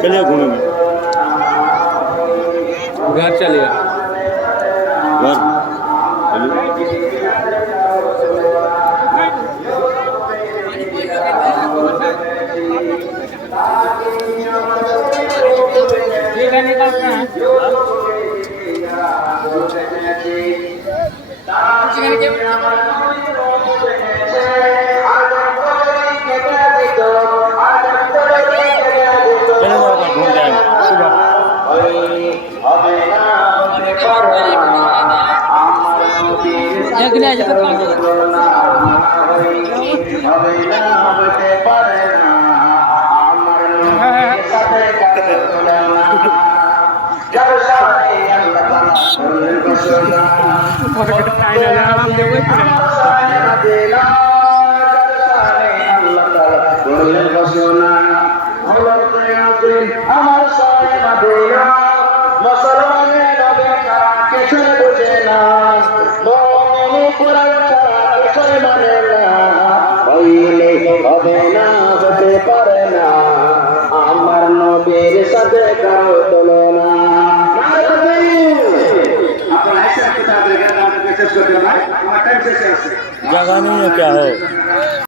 चलिए घूमेंगे घर चलिए घर ठीक है निकलते हैं चलिए घूम के आएंगे আমার মুসলমানের কিছু বুঝে না মানে না হইলে হবে না হতে পারে না আমার নবীর সাথে কারো তুলনা जगह नहीं है क्या है।